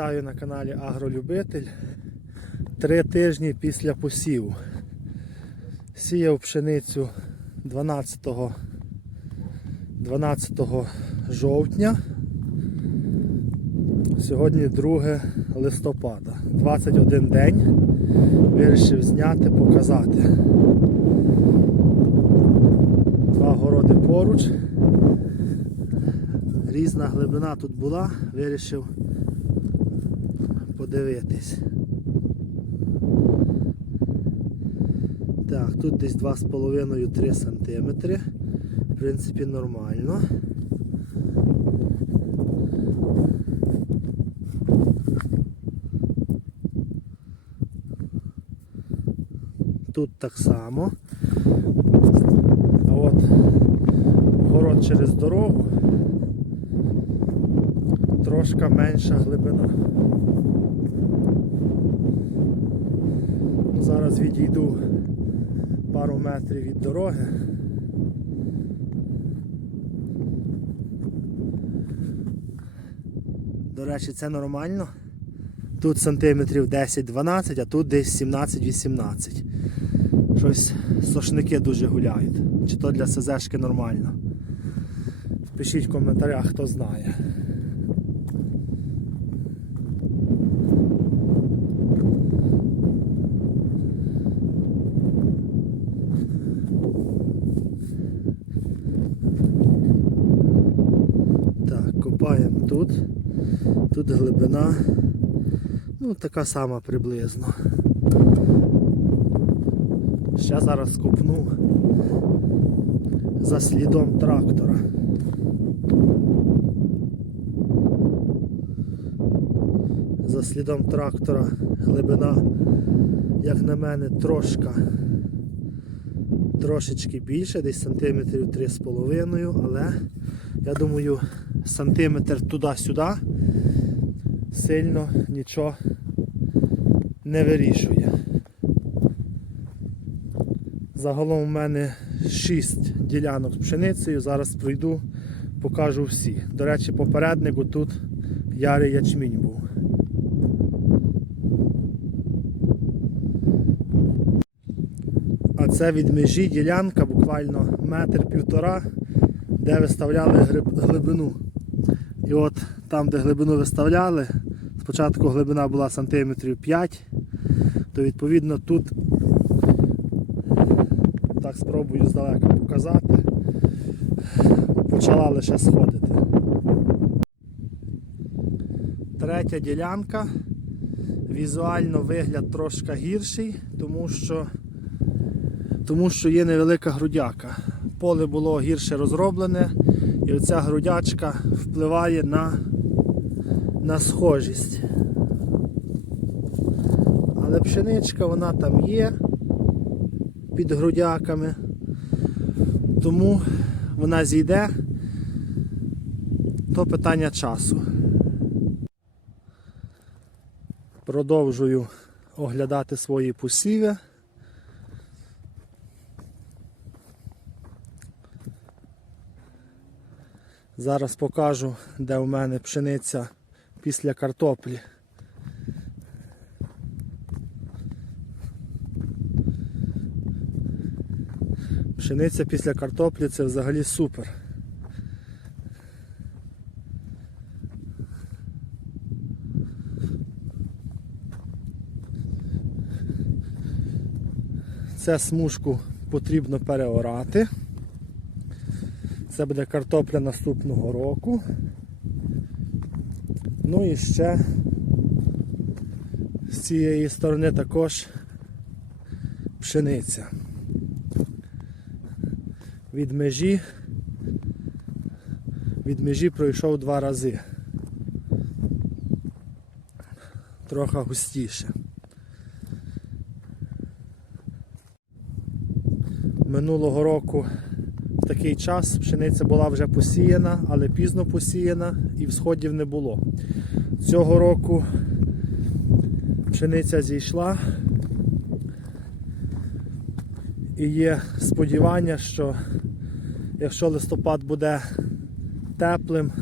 Вітаю на каналі Агролюбитель. Три тижні після посіву. Сіяв пшеницю 12, 12 жовтня. Сьогодні 2 листопада. 21 день. Вирішив зняти, показати. Два городи поруч. Різна глибина тут була, вирішив подивитись. Так, тут десь 2,5-3 см. В принципі, нормально. Тут так само. От город через дорогу трошка менша глибина. Ну, Відійду пару метрів від дороги. До речі, це нормально. Тут сантиметрів 10-12, а тут десь 17-18. Щось сошники дуже гуляють. Чи то для СЗшки нормально. Пишіть в коментарях, хто знає. Так, копаємо тут. Тут глибина. Ну, така сама приблизно. Ще зараз копну за слідом трактора. За слідом трактора глибина, як на мене, трошка трошечки більше, десь сантиметрів 3,5, але я думаю, сантиметр туди-сюди сильно нічого не вирішує. Загалом у мене 6 ділянок з пшеницею. Зараз пройду, покажу всі. До речі, попереднику тут ярий ячмінь був. А це від межі ділянка, буквально метр-півтора, де виставляли глибину. І от там, де глибину виставляли, спочатку глибина була сантиметрів 5, то відповідно тут так спробую здалека показати. Почала лише сходити. Третя ділянка. Візуально вигляд трошки гірший, тому що, тому що є невелика грудяка. Поле було гірше розроблене, і оця грудячка впливає на, на схожість. Але пшеничка вона там є під грудяками, тому вона зійде, то питання часу. Продовжую оглядати свої посіви. Зараз покажу, де у мене пшениця після картоплі. Пшениця після картоплі це взагалі супер. Це смужку потрібно переорати. Це буде картопля наступного року. Ну і ще з цієї сторони також пшениця. Від межі від межі пройшов два рази. Трохи густіше. Минулого року такий час пшениця була вже посіяна, але пізно посіяна і всходів не було. Цього року пшениця зійшла і є сподівання, що якщо листопад буде теплим,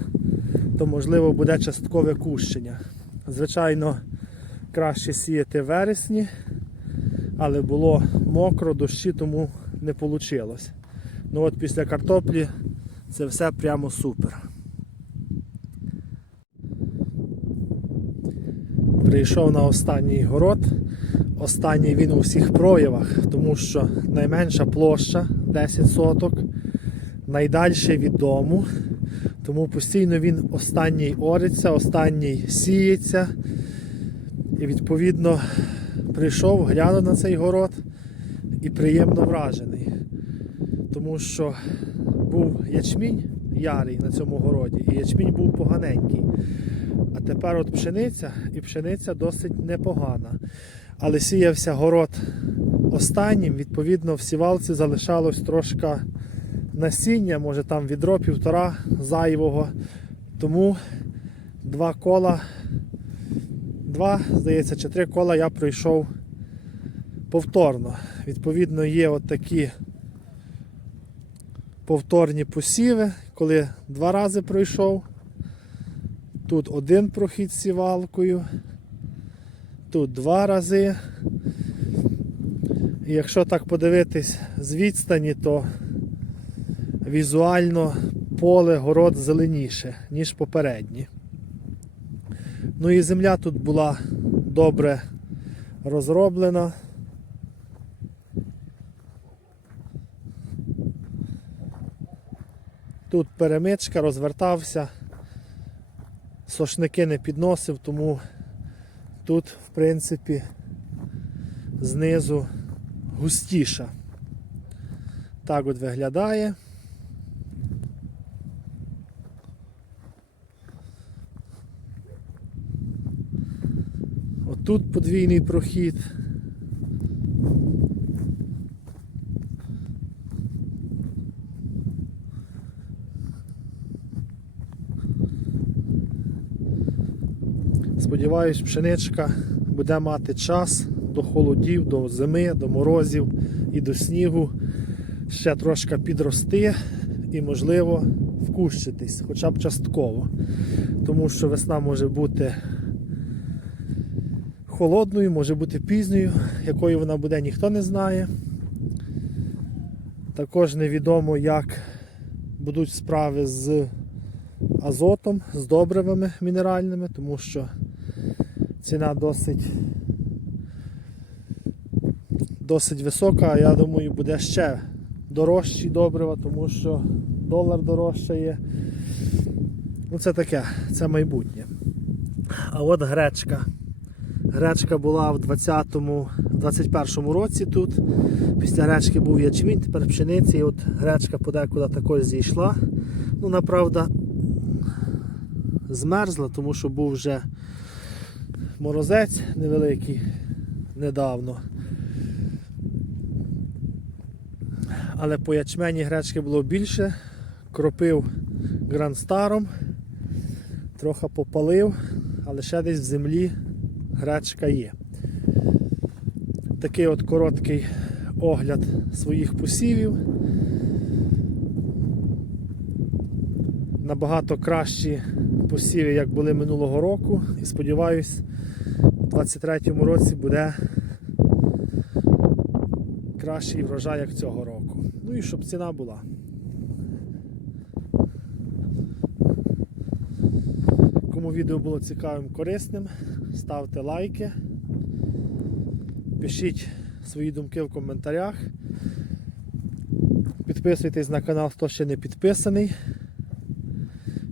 то можливо буде часткове кущення. Звичайно, краще сіяти в вересні, але було мокро, дощі, тому не вийшло. Ну от після картоплі це все прямо супер. Прийшов на останній город. Останній він у всіх проявах, тому що найменша площа 10 соток, найдальше від дому. Тому постійно він останній ориться, останній сіється. І відповідно прийшов, глянув на цей город і приємно вражений. Тому що був ячмінь ярий на цьому городі, і ячмінь був поганенький. А тепер от пшениця, і пшениця досить непогана. Але сіявся город останнім, відповідно, в сівалці залишалось трошки насіння, може там відро півтора зайвого. Тому два кола, два, здається, чи три кола я пройшов повторно. Відповідно, є от такі повторні посіви, коли два рази пройшов. Тут один прохід сівалкою, тут два рази. І якщо так подивитись з відстані, то візуально поле город зеленіше, ніж попередні. Ну і земля тут була добре розроблена. Тут перемичка розвертався, сошники не підносив, тому тут, в принципі, знизу густіша. Так от виглядає. Отут подвійний прохід. Сподіваюсь, пшеничка буде мати час до холодів, до зими, до морозів і до снігу ще трошки підрости і, можливо, вкущитись, хоча б частково. Тому що весна може бути холодною, може бути пізньою, якою вона буде, ніхто не знає. Також невідомо, як будуть справи з азотом, з добривами мінеральними, тому що ціна досить досить висока, а я думаю, буде ще дорожчі добрива, тому що долар дорожчає. Ну це таке, це майбутнє. А от гречка. Гречка була в 20-му, 21-му році тут. Після гречки був ячмінь, тепер пшениці, і от гречка подекуди також зійшла. Ну, вона, правда, змерзла, тому що був вже морозець невеликий недавно. Але по ячмені гречки було більше. Кропив грандстаром, трохи попалив, але ще десь в землі гречка є. Такий от короткий огляд своїх посівів. Набагато кращі посіви, як були минулого року. І сподіваюсь, у 2023 році буде кращий врожай, як цього року. Ну і щоб ціна була. Кому відео було цікавим, корисним, ставте лайки, пишіть свої думки в коментарях. Підписуйтесь на канал, хто ще не підписаний.